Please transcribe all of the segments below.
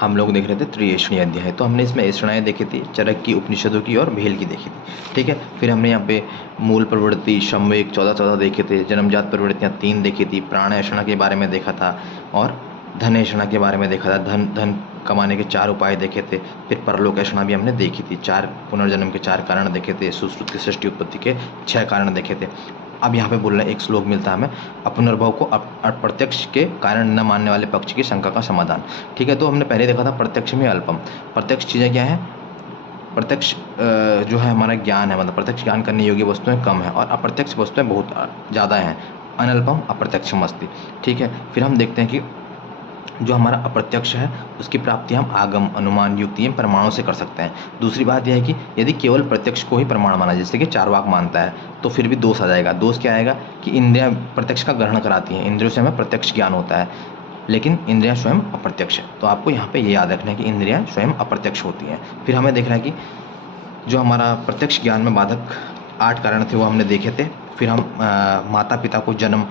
हम लोग देख रहे थे त्रिएषणीय अध्याय। तो हमने इसमें ऐषणाएँ देखी थी, चरक की, उपनिषदों की और भेल की देखी थी। ठीक है, फिर हमने यहाँ पे मूल प्रवृत्ति, सम्वेग 14-14 देखे थे, जन्मजात प्रवृत्तियाँ 3 देखी थी, प्राण ऐषणा के बारे में देखा था और धन ऐषणा के बारे में देखा था। धन कमाने के 4 उपाय देखे थे। फिर परलोक ऐषणा भी हमने देखी थी। 4 पुनर्जन्म के 4 कारण देखे थे। सुश्रुत की सृष्टि उत्पत्ति के 6 कारण देखे थे। अब यहाँ पे बोल रहे हैं एक श्लोक मिलता है हमें, अपुनर्भव को अप्रत्यक्ष के कारण न मानने वाले पक्ष की शंका का समाधान। ठीक है, तो हमने पहले देखा था प्रत्यक्ष में अल्पम। प्रत्यक्ष चीज़ें क्या है? प्रत्यक्ष जो है हमारा ज्ञान है, मतलब प्रत्यक्ष ज्ञान करने योग्य वस्तुएं कम है और अप्रत्यक्ष वस्तुएं बहुत ज़्यादा हैं। अनल्पम अप्रत्यक्षम अस्ति। ठीक है, फिर हम देखते हैं कि जो हमारा अप्रत्यक्ष है उसकी प्राप्ति हम आगम, अनुमान, युक्ति, प्रमाणों से कर सकते हैं। दूसरी बात यह है कि यदि केवल प्रत्यक्ष को ही प्रमाण माना, जैसे कि चारवाक मानता है, तो फिर भी दोष आ जाएगा। दोष क्या आएगा कि इंद्रियां प्रत्यक्ष का ग्रहण कराती हैं, इंद्रियों से हमें प्रत्यक्ष ज्ञान होता है, लेकिन इंद्रियां स्वयं अप्रत्यक्ष है। तो आपको यहाँ पे ये याद रखना है कि इंद्रियां स्वयं अप्रत्यक्ष होती हैं। फिर हमें देखना है कि जो हमारा प्रत्यक्ष ज्ञान में बाधक 8 कारण थे वो हमने देखे थे। फिर हम माता पिता को जन्म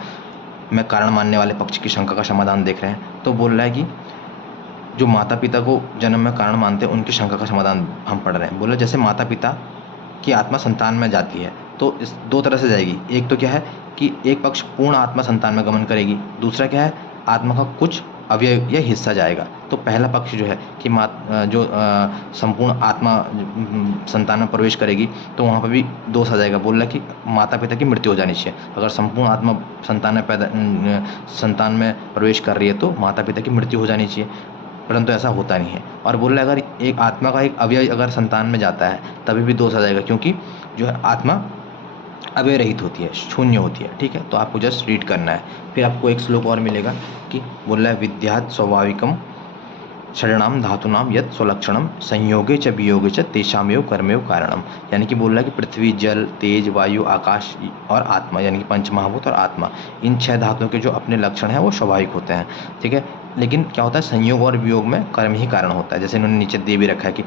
में कारण मानने वाले पक्ष की शंका का समाधान देख रहे हैं। तो बोल रहा है कि जो माता पिता को जन्म में कारण मानते हैं उनकी शंका का समाधान हम पढ़ रहे हैं। बोला जैसे माता पिता की आत्मा संतान में जाती है तो इस 2 तरह से जाएगी। एक तो क्या है कि एक पक्ष पूर्ण आत्मा संतान में गमन करेगी, दूसरा क्या है आत्मा का कुछ अवयव या हिस्सा जाएगा। तो पहला पक्ष जो है कि संपूर्ण आत्मा संतान में प्रवेश करेगी तो वहाँ पर भी दोष आ जाएगा। बोल रहा है कि माता पिता की मृत्यु हो जानी चाहिए। अगर संपूर्ण आत्मा संतान में प्रवेश कर रही है तो माता पिता की मृत्यु हो जानी चाहिए, परंतु ऐसा होता नहीं है। और बोल रहा है अगर एक आत्मा का एक अवयव अगर संतान में जाता है तभी भी दोष आ जाएगा, क्योंकि जो है आत्मा अवयव रहित होती है, शून्य होती है। ठीक है, तो आपको जस्ट रीड करना है। फिर आपको एक श्लोक और मिलेगा कि बोल रहा है विद्यात् स्वाभाविकम षडणाम धातुनाम यत् स्वलक्षणम संयोगे च वियोगे च तेषामेव कर्मेव कारणम। यानी कि बोल रहा है कि पृथ्वी, जल, तेज, वायु, आकाश और आत्मा, यानी कि पंचमहाभूत और आत्मा, इन 6 धातुओं के जो अपने लक्षण हैं वो स्वाभाविक होते हैं। ठीक है, लेकिन क्या होता है संयोग और वियोग में कर्म ही कारण होता है। जैसे इन्होंने नीचे दे भी रखा है कि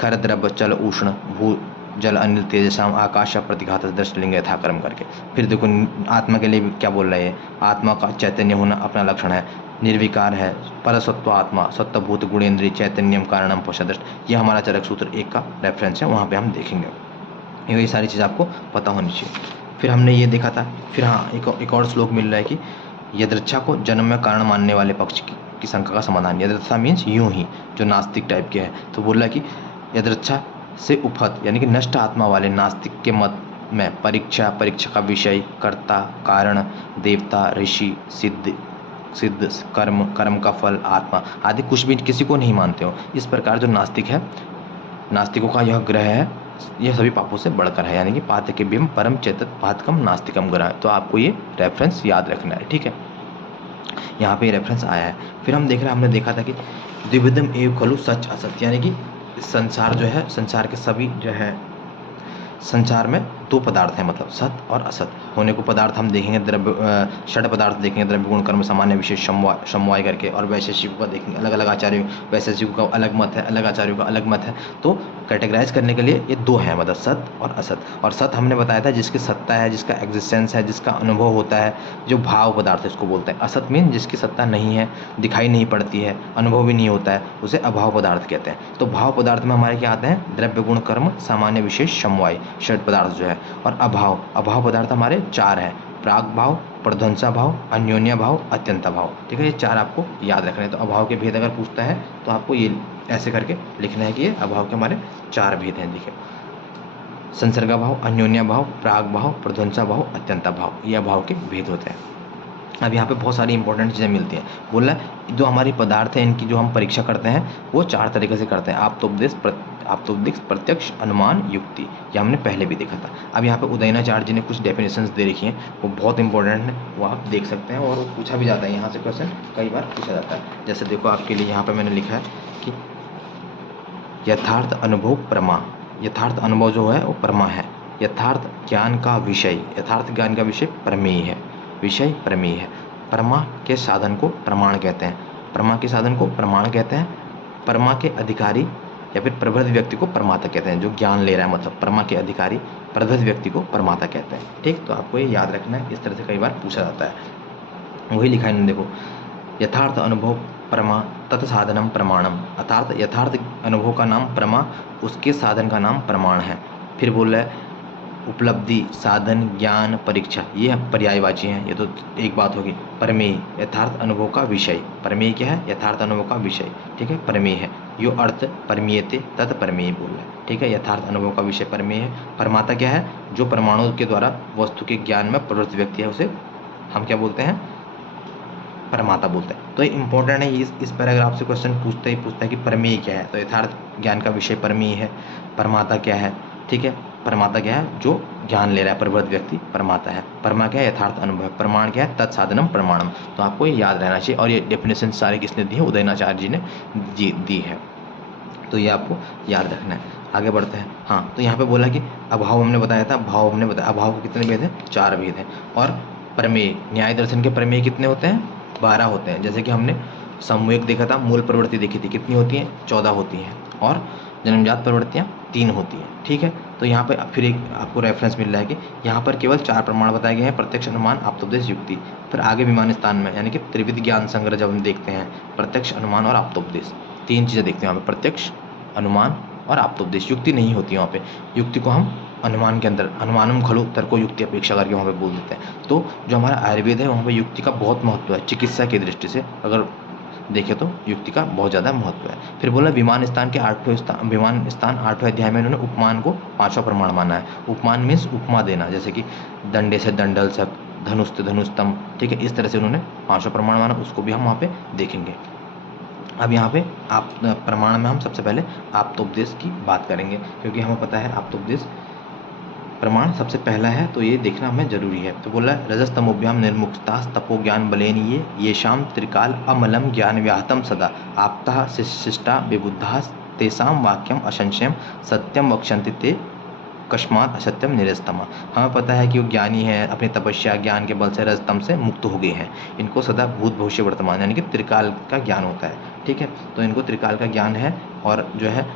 खर, द्रव्य, चल, उष्ण, भू, जल, अनिल, तेजसाम, आकाश, प्रतिघात, दृष्टलिंग, यथा कर्म करके। फिर देखो आत्मा के लिए क्या बोल रहा है, आत्मा का चैतन्य होना अपना लक्षण है, निर्विकार है, परसत्व आत्मा, सत्वभूत, गुणेन्द्रिय, चैतन्यम, कारणम, पश्चादृष्ट। ये हमारा चरक सूत्र 1 का रेफरेंस है, वहाँ पे हम देखेंगे। ये सारी चीज़ आपको पता होनी चाहिए। फिर हमने ये देखा था। फिर हाँ, एक और श्लोक मिल रहा है कि यदृच्छा को जन्म में कारण मानने वाले पक्ष की शंका का समाधान। यदृच्छा मीन्स यूं ही, जो नास्तिक टाइप के हैं। तो बोल रहा है कि यदृच्छा से उपहत यानी कि नष्ट आत्मा वाले नास्तिक के मत में परीक्षा, परीक्षा का विषय, कर्ता, कारण, देवता, ऋषि, सिद्ध, कर्म, कर्म का फल, आत्मा आदि कुछ भी किसी को नहीं मानते हो। इस प्रकार जो नास्तिक है, नास्तिकों का यह ग्रह है, यह सभी पापों से बढ़कर है। यानी कि पातकेभ्यम परम चेतत पातकम नास्तिकम ग्रह। तो आपको ये रेफरेंस याद रखना है। ठीक है, यहाँ पे रेफरेंस आया है। फिर हम देख रहे हैं, हमने देखा था कि द्विविधम एव खलु सच असत, यानी कि संसार जो है, संसार के सभी जो है, संसार में 2 पदार्थ हैं, मतलब सत और असत होने को। पदार्थ हम देखेंगे द्रव्य, षड पदार्थ देखेंगे, द्रव्य, गुण, कर्म, सामान्य, विशेष, समवाय करके। और वैशेषिकों का देखेंगे, अलग अलग आचार्यों, वैशेषिकों का अलग मत है, अलग आचार्यों का अलग मत है। तो कैटेगराइज करने के लिए ये 2 हैं, मतलब सत और असत। और सत हमने बताया था जिसकी सत्ता है, जिसका एग्जिस्टेंस है, जिसका अनुभव होता है, जो भाव पदार्थ इसको बोलते हैं। असत मीन जिसकी सत्ता नहीं है, दिखाई नहीं पड़ती है, अनुभव भी नहीं होता है, उसे अभाव पदार्थ कहते हैं। तो भाव पदार्थ में हमारे क्या आते हैं, द्रव्य, गुण, कर्म, सामान्य, विशेष, समवाय, षड पदार्थ जो है। और अभाव पदार्थ हमारे 4 हैं, प्राग भाव, प्रध्वंसा भाव, अन्योन्य भाव, अत्यंत भाव। ठीक है, ये 4 आपको याद रखने हैं। तो अभाव के भेद अगर पूछता है तो आपको ये ऐसे करके लिखना है कि ये अभाव के हमारे 4 भेद हैं। देखिए, संसर्ग भाव, अन्योन्य भाव, प्राग भाव, प्रध्वंसा भाव, अत्यंत भाव, ये अभाव के भेद होते हैं। अब यहाँ पे बहुत सारी इंपॉर्टेंट चीज़ें मिलती हैं। बोला जो हमारे पदार्थ हैं इनकी जो हम परीक्षा करते हैं वो 4 तरीके से करते हैं, आप्तोपदेश, प्रत्यक्ष, अनुमान, युक्ति। ये हमने पहले भी देखा था। अब यहाँ पे उदयनाचार्य जी ने कुछ डेफिनेशंस दे रखी हैं, वो बहुत इंपॉर्टेंट है, वो आप देख सकते हैं। और वो पूछा भी जाता है, यहाँ से क्वेश्चन कई बार पूछा जाता है। जैसे देखो आपके लिए यहाँ पर मैंने लिखा है कि यथार्थ अनुभव प्रमा। यथार्थ अनुभव जो है वो प्रमा है। यथार्थ ज्ञान का विषय, यथार्थ ज्ञान का विषय प्रमेय है, विषय प्रमेय है। प्रमा के साधन को प्रमाण कहते हैं, प्रमा के साधन को प्रमाण कहते हैं। प्रमा के अधिकारी या फिर प्रबुद्ध व्यक्ति को प्रमाता कहते हैं, जो ज्ञान ले रहा है, मतलब प्रमा के अधिकारी प्रबुद्ध व्यक्ति को प्रमाता कहते हैं। ठीक, तो आपको ये याद रखना है, इस तरह से कई बार पूछा जाता है। वही लिखा है, देखो यथार्थ अनुभव प्रमा तत्साधनम प्रमाणम, अर्थात यथार्थ अनुभव का नाम प्रमा, उसके साधन का नाम प्रमाण है। फिर बोल रहा है उपलब्धि, साधन, ज्ञान, परीक्षा, ये पर्यायवाची हैं। ये तो एक बात होगी। प्रमेय, यथार्थ अनुभव का विषय। प्रमेय क्या है? यथार्थ अनुभव का विषय, ठीक है, प्रमेय है। यो अर्थ परमीयते तत् प्रमेय बोल रहा है, ठीक है, यथार्थ अनुभव का विषय प्रमेय है। प्रमाता क्या है? जो परमाणु के द्वारा वस्तु के ज्ञान में प्रवृत्त व्यक्ति है, उसे हम क्या बोलते हैं? प्रमाता बोलते हैं। तो ये इंपॉर्टेंट है, इस पैराग्राफ से क्वेश्चन पूछता है कि प्रमेय क्या है। तो यथार्थ ज्ञान का विषय प्रमेय है। प्रमाता क्या है? ठीक है, प्रमाता क्या है? जो ज्ञान ले रहा है प्रवृत्त व्यक्ति प्रमाता है। परमा क्या है? यथार्थ अनुभव। प्रमाण क्या है? तत्साधनम प्रमाणम। तो आपको ये याद रहना चाहिए। और ये डेफिनेशन सारी किसने दी है? उदयनाचार्य जी ने दी है। तो ये आपको याद रखना है। आगे बढ़ते हैं। हाँ, तो यहाँ पे बोला कि अभाव हमने बताया था, भाव हमने बताया। अभाव के कितने भेद हैं? 4 भेद हैं। और प्रमेय, न्याय दर्शन के प्रमेय कितने होते हैं? 12 होते हैं। जैसे कि हमने सामूहिक देखा था, मूल प्रवृत्ति देखी थी, कितनी होती हैं? 14 होती हैं। और जन्मजात प्रवृत्तियाँ 3 होती हैं, ठीक है। तो यहाँ पे फिर एक आपको रेफरेंस मिल रहा है कि यहाँ पर केवल 4 प्रमाण बताए गए हैं, प्रत्यक्ष, अनुमान, आप्तोपदेश, युक्ति। फिर आगे विमान स्थान में यानी कि त्रिविध ज्ञान संग्रह जब हम देखते हैं, प्रत्यक्ष, अनुमान और आप्तोपदेश, 3 चीज़ें देखते हैं वहाँ पे, प्रत्यक्ष, अनुमान और आप्तोपदेश। युक्ति नहीं होती वहाँ पे। युक्ति को हम अनुमान के अंदर, अनुमानम खलु तर्को युक्ति अपेक्षा करके वहाँ पे बोल देते हैं। तो जो हमारा आयुर्वेद है, वहाँ पे युक्ति का बहुत महत्व है। चिकित्सा की दृष्टि से अगर देखें तो युक्ति का बहुत ज़्यादा महत्व है। फिर बोला विमान स्थान के 8वें अध्याय में उन्होंने उपमान को 5वां प्रमाण माना है। उपमान मीन्स उपमा देना, जैसे कि दंडे से दंडल सक, धनुष से धनुस्तम, ठीक है, इस तरह से उन्होंने 5वां प्रमाण माना। उसको भी हम वहाँ पे देखेंगे। अब यहाँ पे आप प्रमाण में हम सबसे पहले आप्तोपदेश की बात करेंगे, क्योंकि हमें पता है आप्तोपदेश प्रमाण सबसे पहला है, तो ये देखना हमें जरूरी है। तो बोला रजस्तमोभ्याम निर्मुक्तास तपो ज्ञान बलेन ये शाम त्रिकाल अमलम ज्ञान व्याहतम सदा आप्ता शिष्टा विबुद्धा तेसाम वाक्यम असंशयम सत्यम वक्षन्ति ते कस्मात असत्यम निरस्तमा। हमें पता है कि वो ज्ञानी है, अपनी तपस्या ज्ञान के बल से रजतम से मुक्त हो गए हैं। इनको सदा भूत भविष्य वर्तमान यानी कि त्रिकाल का ज्ञान होता है, ठीक है। तो इनको त्रिकाल का ज्ञान है और जो है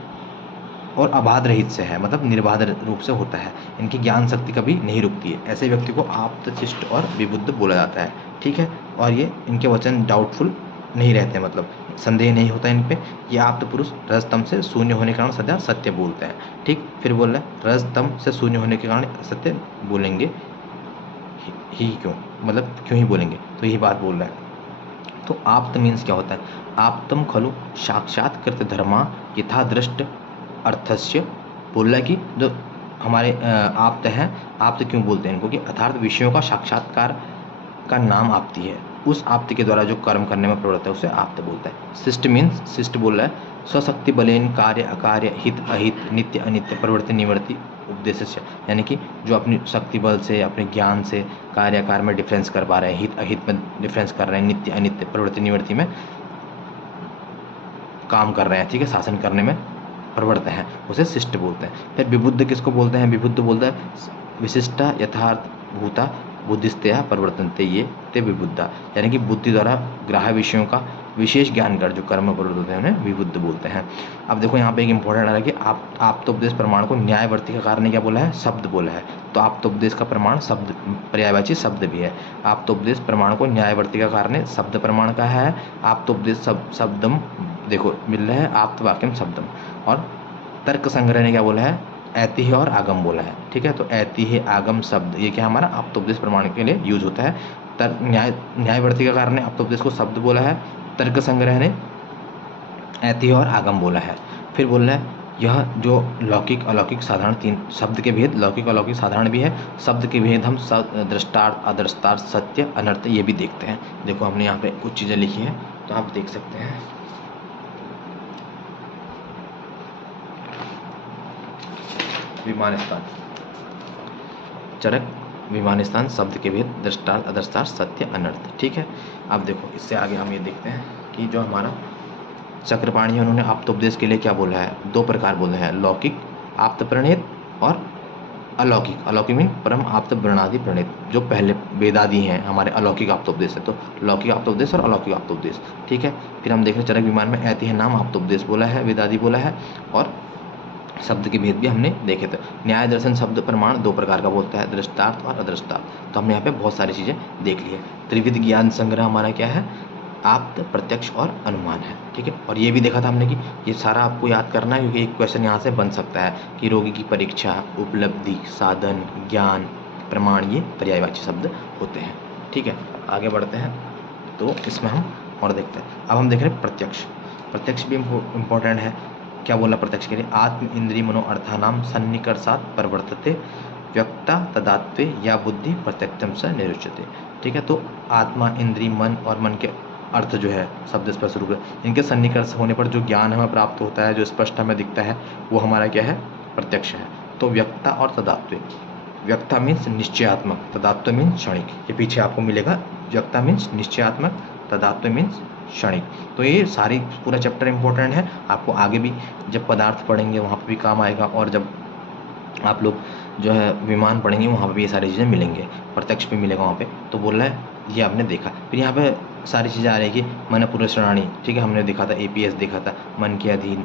और अबाध रहित से है, मतलब निर्बाध रूप से होता है। इनकी ज्ञान शक्ति कभी नहीं रुकती है। ऐसे व्यक्ति को आप्त, शिष्ट और विबुद्ध बोला जाता है, ठीक है। और ये इनके वचन डाउटफुल नहीं रहते, मतलब संदेह नहीं होता इन पे। ये आप्त पुरुष रजतम से शून्य होने के कारण सदा सत्य बोलते हैं, ठीक। फिर बोल रहे हैं रजतम से शून्य होने के कारण सत्य बोलेंगे ही क्यों, मतलब क्यों ही बोलेंगे, तो यही बात बोल रहे हैं। तो आप्त मीन्स क्या होता है? आप्तम खलु साक्षात्कृत धर्मा यथा दृष्ट अर्थस्य। बोल रहा है कि जो हमारे आप्त हैं, आप्त क्यों बोलते हैं इनको? कि अर्थात विषयों का साक्षात्कार का नाम आप्ति है। उस आप्ति के द्वारा जो कर्म करने में प्रवृत्त है उसे आप्त बोलता है। शिष्ट मीन्स, शिष्ट बोल रहा है स्वशक्ति बलेन कार्य अकार्य हित अहित नित्य अनित्य प्रवृत्ति निवृत्ति उपदेश से, यानी कि जो अपनी शक्ति बल से, अपने ज्ञान से कार्य आकार में डिफरेंस कर पा रहे हैं, हित अहित में डिफरेंस कर रहे हैं, नित्य अनित्य प्रवृत्ति निवृत्ति में काम कर रहे हैं, ठीक है, शासन करने में प्रवृत्त हैं, उसे शिष्ट बोलते हैं। फिर विबुद्ध किसको बोलते हैं? विबुद्ध बोलता है विशिष्टा यथार्थ भूता बुद्धिस्तया प्रवर्तनते ये ते विबुद्धा, यानी कि बुद्धि द्वारा ग्राह्य विषयों का विशेष ज्ञान कर जो कर्म प्रवृत्त होते हैं उन्हें विबुद्ध बोलते हैं। अब देखो यहाँ पे एक इंपॉर्टेंट है कि आप्तोपदेश प्रमाण को न्यायवर्ती का कारण ने क्या बोला है? शब्द बोला है। तो आप्तोपदेश का प्रमाण शब्द, पर्यायवाची शब्द भी है। आप्तोपदेश प्रमाण को न्यायवर्ती का कारण शब्द प्रमाण का है। आप्तोपदेश शब्दम देखो मिल रहा है, आप्त वाक्यम शब्दम। और तर्क संग्रह ने क्या बोला है? ऐतिह्य और आगम बोला है, ठीक है। तो ऐतिह्य आगम शब्द ये क्या हमारा आप्तोपदेश प्रमाण के लिए यूज होता है। न्यायवर्ती का कारण ने आप्तोपदेश को शब्द बोला है, तर्क संग्रह ने ऐतिह्य और आगम बोला है। फिर बोल रहा है यह जो लौकिक अलौकिक साधारण 3 शब्द के भेद, लौकिक अलौकिक साधारण भी है। शब्द के भेद हम दृष्टार्थ अदृष्टार्थ सत्य अनर्थ ये भी देखते हैं। देखो हमने यहाँ पे कुछ चीज़ें लिखी हैं तो आप देख सकते हैं। विमान स्थान, चरक, विमान स्थान, शब्द के भेद, दृष्टार्थ अदृष्टार्थ सत्य अनर्थ, ठीक है। अब देखो इससे आगे हम ये देखते हैं कि जो हमारा चक्रपाणी है उन्होंने आप्तोपदेश के लिए क्या बोला है? 2 प्रकार बोले हैं, लौकिक आप्त प्रणीत और अलौकिक। अलौकिक मीन परम आप्त वर्णादि प्रणीत, जो पहले वेदादि हैं हमारे अलौकिक आप्तोपदेश है। तो लौकिक आप्तोपदेश और अलौकिक आप्तोपदेश, ठीक है। फिर हम देख रहे हैं चरक विमान में ऐतिह्य नाम आप्तोपदेश बोला है, वेदादि बोला है, और शब्द के भेद भी हमने देखे थे। न्याय दर्शन शब्द प्रमाण 2 प्रकार का बोलता है, दृष्टार्थ और अदृष्टार्थ। तो हमने यहाँ पे बहुत सारी चीज़ें देख ली है। त्रिविध ज्ञान संग्रह हमारा क्या है? आप्त, प्रत्यक्ष और अनुमान है। ठीक है, और ये भी देखा था हमने कि ये सारा आपको याद करना है, क्योंकि एक क्वेश्चन यहाँ से बन सकता है कि रोगी की परीक्षा, उपलब्धि, साधन, ज्ञान, प्रमाण, ये पर्यायवाची शब्द होते हैं। ठीक है, आगे बढ़ते हैं तो इसमें हम और देखते हैं। अब हम देख रहे हैं प्रत्यक्ष। प्रत्यक्ष भी इम्पोर्टेंट है। क्या बोला प्रत्यक्ष के लिए? आत्म इंद्रिय मनो अर्थानाम सन्निकर्षात् प्रवर्तते व्यक्ता तदात्वे या बुद्धि प्रत्यक्षम से निरुच्यते। ठीक है, तो आत्मा, इंद्रिय, मन और मन के अर्थ जो है शब्द स्पर्श रूप, इनके सन्निकर्ष होने पर जो ज्ञान हमें प्राप्त होता है, जो स्पष्ट हमें दिखता है, वो हमारा क्या है? प्रत्यक्ष है। तो व्यक्ता और तदात्वे, व्यक्ता मीन्स निश्चयात्मक, तदात्व मीन्स क्षणिक। ये पीछे आपको मिलेगा, व्यक्ता मीन्स निश्चयात्मक, तदात्व मीन्स क्षणिक। तो ये सारी पूरा चैप्टर इंपॉर्टेंट है, आपको आगे भी जब पदार्थ पढ़ेंगे वहाँ पर भी काम आएगा, और जब आप लोग जो है विमान पढ़ेंगे वहाँ पर भी ये सारी चीज़ें मिलेंगे, प्रत्यक्ष भी मिलेगा वहाँ पे। तो बोल रहा है ये आपने देखा। फिर यहाँ पे सारी चीज़ें आ रही है कि मन पुरुषराणी, ठीक है, हमने देखा था APS देखा था, मन के अधीन,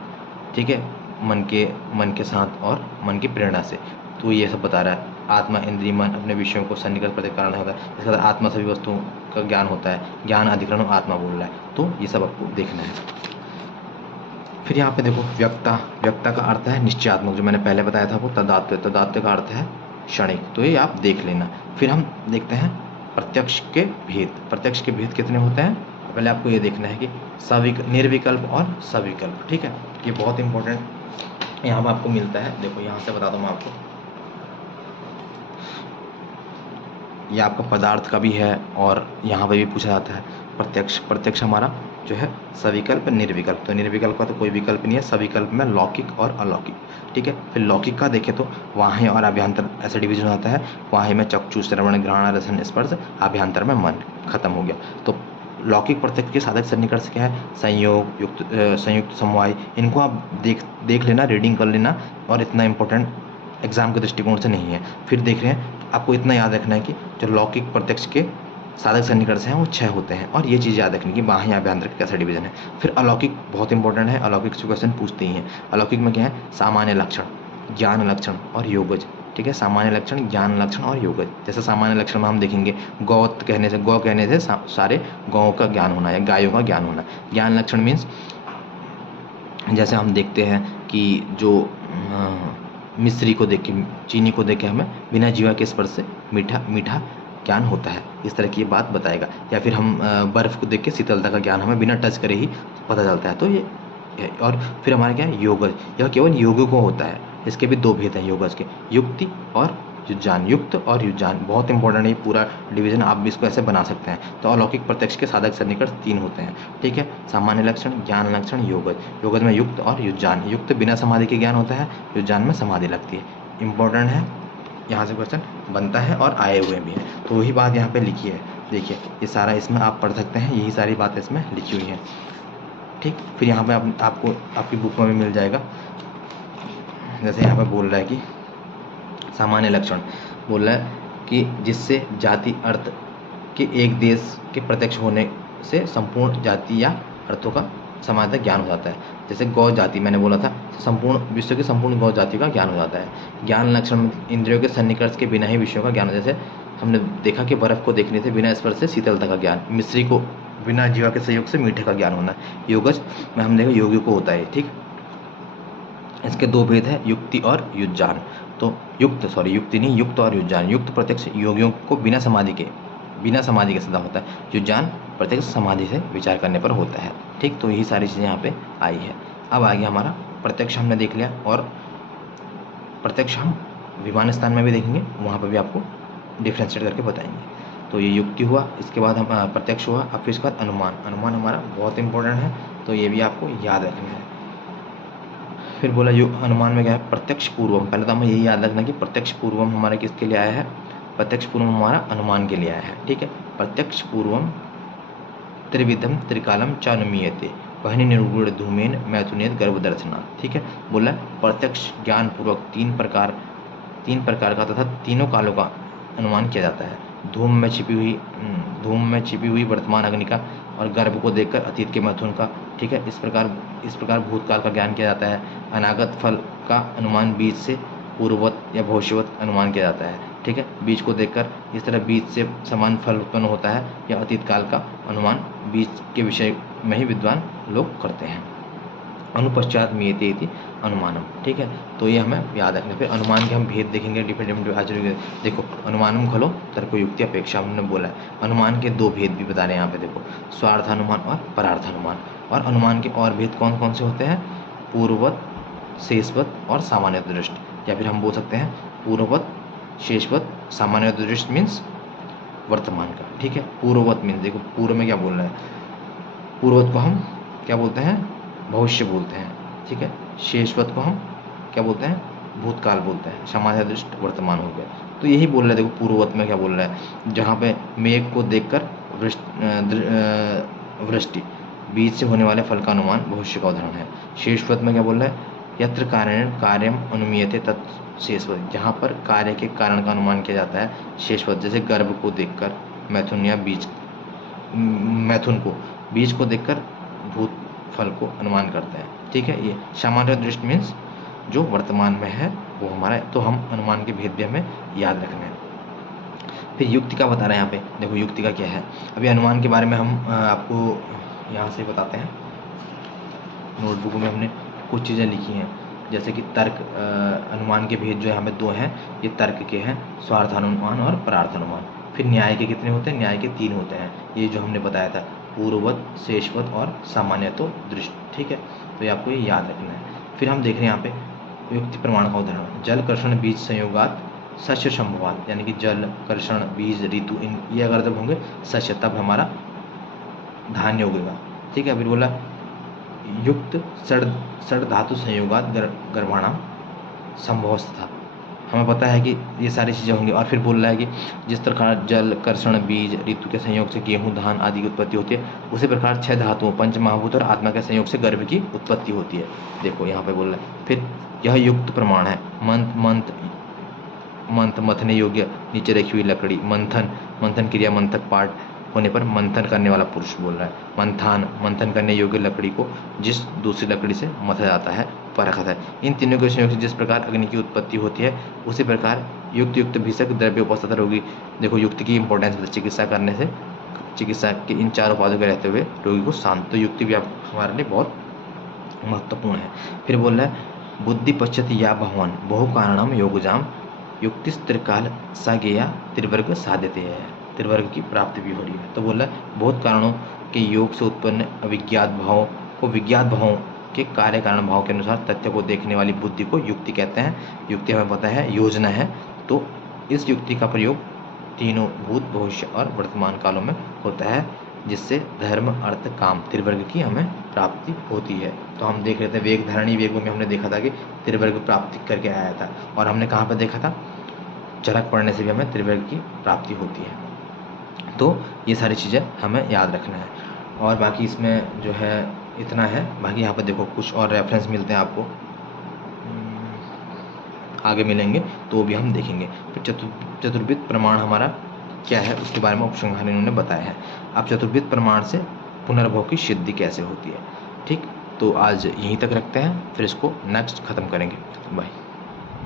ठीक है, मन के साथ और मन की प्रेरणा से। तो ये सब बता रहा है, आत्मा, इंद्रिय, मन अपने विषयों को सन्निकर्ष प्रत्यक्ष कारण होता है। इसके बाद आत्मा सभी वस्तुओं का ज्ञान होता है, ज्ञान अधिकरण आत्मा बोल रहा है। तो ये सब आपको देखना है। फिर यहाँ पे देखो व्यक्ता, व्यक्ता का अर्थ है निश्चयात्मक, जो मैंने पहले बताया था वो तदात्व, तदात्व का अर्थ है क्षणिक। तो ये आप देख लेना। फिर हम देखते हैं प्रत्यक्ष के भेद। प्रत्यक्ष के भेद कितने होते हैं? पहले आपको ये देखना है कि निर्विकल्प और सविकल्प। ठीक है, ये बहुत इंपॉर्टेंट यहाँ पर आपको मिलता है। देखो यहाँ से बता दूँ मैं आपको, ये आपका पदार्थ का भी है और यहाँ पे भी पूछा जाता है। प्रत्यक्ष हमारा जो है सविकल्प, निर्विकल्प। तो निर्विकल्प का तो कोई विकल्प नहीं है, सविकल्प में लौकिक और अलौकिक। ठीक है, फिर लौकिक का देखें तो वाह्य और अभ्यंतर ऐसे डिवीजन होता है। वाह्य में चक्षु, श्रवण, घ्राण, रसन, स्पर्श, अभ्यंतर में मन, खत्म हो गया। तो लौकिक प्रत्यक्ष के साधक सन्निकर्ष क्या है? संयोग, संयुक्त, समवाय। इनको आप देख लेना, रीडिंग कर लेना, और इतना इंपॉर्टेंट एग्जाम के दृष्टिकोण से नहीं है। फिर देख रहे हैं, आपको इतना याद रखना है कि जो लौकिक प्रत्यक्ष के साधक सन्निकर्ष हैं वो 6 होते हैं, और ये चीज़ याद रखनी कि बाह्य अभ्यंतर का कैसा डिवीजन है। फिर अलौकिक बहुत इंपॉर्टेंट है, अलौकिक से क्वेश्चन पूछते ही हैं। अलौकिक में क्या है? सामान्य लक्षण, ज्ञान लक्षण और योगज। ठीक है, सामान्य लक्षण, ज्ञान लक्षण और योगज। जैसे सामान्य लक्षण में हम देखेंगे गौ कहने से सारे गौों का ज्ञान होना है, गायों का ज्ञान होना। ज्ञान लक्षण मीन्स जैसे हम देखते हैं कि जो मिश्री को देख के, चीनी को देख के हमें बिना जीवा के स्पर्श से मीठा ज्ञान होता है, इस तरह की बात बताएगा। या फिर हम बर्फ़ को देख के शीतलता का ज्ञान हमें बिना टच करे ही पता चलता है। तो ये, और फिर हमारे क्या है? योगज। यह केवल योगी को होता है। इसके भी 2 भेद हैं योगज के, युक्ति और युज्जान। युक्त और युज्जान बहुत इंपॉर्टेंट है, पूरा डिवीजन आप भी इसको ऐसे बना सकते हैं। तो अलौकिक प्रत्यक्ष के साधक सन्निकर्ष 3 होते हैं। ठीक है, सामान्य लक्षण, ज्ञान लक्षण, योगज। योगज में युक्त और युज्जान। युक्त बिना समाधि के ज्ञान होता है, युज्जान में समाधि लगती है। इंपॉर्टेंट है, यहाँ से क्वेश्चन बनता है और आए हुए भी हैं। तो वही बात यहाँ पे लिखी है, देखिए ये सारा इसमें आप पढ़ सकते हैं, यही सारी बातें इसमें लिखी हुई हैं। ठीक, फिर यहाँ पे आपको आपकी बुक में भी मिल जाएगा। जैसे यहाँ पे बोल रहा है कि सामान्य लक्षण बोल रहा है कि जिससे जाति अर्थ के एक देश के प्रत्यक्ष होने से संपूर्ण जाति या अर्थों का समानता ज्ञान हो जाता है। जैसे गौ जाति मैंने बोला था, संपूर्ण विश्व की संपूर्ण गौ जाति का ज्ञान हो जाता है। ज्ञान लक्षण इंद्रियों के सन्निकर्ष के बिना ही विषयों का ज्ञान। जैसे हमने देखा कि बर्फ़ को देखने से बिना स्पर्श से शीतलता का ज्ञान, मिश्री को बिना जीवा के सहयोग से मीठे का ज्ञान होना। योगज में हम देखा योगी को होता है। ठीक, इसके 2 भेद है, युक्ति और युज्जान। तो युक्ति नहीं, युक्त और युज्जान। युक्त प्रत्यक्ष योगियों को बिना समाधि के सदा होता है। युज्जान प्रत्यक्ष समाधि से विचार करने पर होता है। ठीक, तो यही सारी चीज़ें यहाँ पे आई है। अब आ गया हमारा प्रत्यक्ष हमने देख लिया, और प्रत्यक्ष हम विमान स्थान में भी देखेंगे, वहाँ पर भी आपको डिफ्रेंशिएट करके बताएंगे। तो ये युक्ति हुआ, इसके बाद हम प्रत्यक्ष हुआ। अब फिर इसके बाद अनुमान। अनुमान हमारा बहुत इंपॉर्टेंट है, तो ये भी आपको याद रखना है। फिर बोला अनुमान में क्या है? प्रत्यक्ष पूर्वम। पहले तो हमें यही याद रखना कि प्रत्यक्ष पूर्वम हमारे किसके लिए आया है? प्रत्यक्ष पूर्वम हमारा अनुमान के लिए आया है। ठीक है, प्रत्यक्ष पूर्वम त्रिविधम त्रिकालम चानुमीयते वहनि निर्गुण धूमेन मैथुनेत गर्भदर्शनात्। ठीक है, बोला प्रत्यक्ष ज्ञान पूर्वक 3 प्रकार का तथा तीनों कालों का अनुमान किया जाता है। धूम में छिपी हुई वर्तमान अग्नि का, और गर्भ को देखकर अतीत के मैथुन का। ठीक है, इस प्रकार भूतकाल का ज्ञान किया जाता है। अनागत फल का अनुमान बीज से पूर्ववत या भविष्यवत अनुमान किया जाता है। ठीक है। बीज को देखकर इस तरह बीज से समान फल उत्पन्न होता है या अतीत काल का अनुमान बीज के विषय में ही विद्वान लोग करते हैं। अनुपश्चात मीयते इति अनुमानम, ठीक है। तो ये हमें याद रखना। फिर अनुमान के हम भेद देखेंगे, डिफरेंट आचार्य। देखो अनुमानम खलो तर्क युक्ति अपेक्षा हमने बोला है। अनुमान के दो भेद भी बता रहे हैं यहाँ पे, देखो स्वार्थानुमान और परार्थानुमान। और अनुमान के और भेद कौन कौन से होते हैं? पूर्ववत, शेषवत और सामान्य दृष्टि, या फिर हम बोल सकते हैं पूर्ववत, शेषवत, सामान्य दृष्टि मीन्स वर्तमान का, ठीक है। पूर्ववत मीन्स देखो पूर्व में क्या बोल रहा है, पूर्ववत को हम क्या बोलते हैं? भविष्य बोलते हैं, ठीक है। शेषवत को हम क्या बोलते हैं? भूतकाल बोलते हैं। सामान्य दृष्टि वर्तमान हो गया। तो यही बोल रहा है, देखो पूर्ववत में क्या बोल रहा है, जहाँ पे मेघ को देखकर वृष्टि, बीज से होने वाले फल का अनुमान भविष्य का उदाहरण है। शेषवत में क्या बोल रहा है? यत्र कारणेन कार्यम अनुमीयते तत् शेषवत, जहाँ पर कार्य के कारण का अनुमान किया जाता है शेषवत। जैसे गर्भ को देखकर मैथुन या बीज, मैथुन को बीज को देखकर भूत फल को अनुमान करते हैं, ठीक है। ये सामान्य दृष्टि मीन्स जो वर्तमान में है वो हमारा, तो हम अनुमान के भेद भी हमें याद रखना है। फिर युक्ति का बता रहे हैं यहाँ पे, देखो युक्ति का क्या है। अभी अनुमान के बारे में हम आपको यहाँ से बताते हैं। नोटबुक में हमने कुछ चीज़ें लिखी हैं, जैसे कि तर्क, अनुमान के भेद जो यहाँ पे दो हैं, ये तर्क के हैं, स्वार्थानुमान और परार्थानुमान। फिर न्याय के कितने होते हैं? न्याय के 3 होते हैं, ये जो हमने बताया था, पूर्ववत, शेषवत और सामान्य तो दृष्टि, ठीक है। तो ये आपको ये याद रखना है। फिर हम देख रहे हैं यहाँ पे युक्ति प्रमाण का उदाहरण, जल कर्षण बीज संयोगात सस्य संभवात, यानी कि जल, कर्षण, बीज, ऋतु, इन ये अगर जब होंगे सस्य, तब हमारा धान्य उगेगा, ठीक है। फिर बोला युक्त सड़ धातु संयोगात गर्भाणाम संभवस्था, हमें पता है कि ये सारी चीज़ें होंगी। और फिर बोल रहा है कि जिस प्रकार जल, कर्षण, बीज, ऋतु के संयोग से गेहूं, धान आदि की उत्पत्ति होती है, उसी प्रकार 6 धातुओं, पंच महाभूत और आत्मा के संयोग से गर्भ की उत्पत्ति होती है। देखो यहाँ पे बोल रहा है। फिर यह युक्त प्रमाण है। मंथ मथने योग्य नीचे रखी हुई लकड़ी, मंथन क्रिया, मंथक पाठ होने पर मंथन करने वाला पुरुष बोल रहा है। मंथन करने योग्य लकड़ी को जिस दूसरी लकड़ी से मथा जाता है, परखत है। इन तीनों के संयोग से जिस प्रकार अग्नि की उत्पत्ति होती है, उसी प्रकार युक्त भीषक द्रव्य उपस्थित रोगी। देखो युक्ति की इंपॉर्टेंस है, चिकित्सा करने से, चिकित्सा के इन 4 उपायों के रहते हुए रोगी को शांत, तो युक्ति भी हमारे लिए बहुत महत्वपूर्ण है। फिर बोल रहा है बुद्धि पश्यति या भगवान बहु कारणम योगजाम युक्ति त्रिकाल सागेया त्रिवर्ग साध्यते है, त्रिवर्ग की प्राप्ति भी हो रही है। तो बोला बहुत कारणों के योग से उत्पन्न अविज्ञात भावों को विज्ञात भावों के कार्य कारण भाव के अनुसार तथ्य को देखने वाली बुद्धि को युक्ति कहते हैं। युक्ति हमें पता है योजना है, तो इस युक्ति का प्रयोग तीनों भूत, भविष्य और वर्तमान कालों में होता है, जिससे धर्म, अर्थ, काम त्रिवर्ग की हमें प्राप्ति होती है। तो हम देख रहे थे वेग धरणी वेग में हमने देखा था कि त्रिवर्ग प्राप्ति करके आया था, और हमने कहाँ पर देखा था? चरक पढ़ने से भी हमें त्रिवर्ग की प्राप्ति होती है। तो ये सारी चीज़ें हमें याद रखना है। और बाकी इसमें जो है इतना है, बाकी यहाँ पर देखो कुछ और रेफरेंस मिलते हैं आपको, आगे मिलेंगे तो भी हम देखेंगे। फिर चतुर्विध प्रमाण हमारा क्या है उसके बारे में उपसंहार इन्होंने बताया है। अब चतुर्विध प्रमाण से पुनर्भव की सिद्धि कैसे होती है, ठीक। तो आज यहीं तक रखते हैं, फिर इसको नेक्स्ट ख़त्म करेंगे। बाय।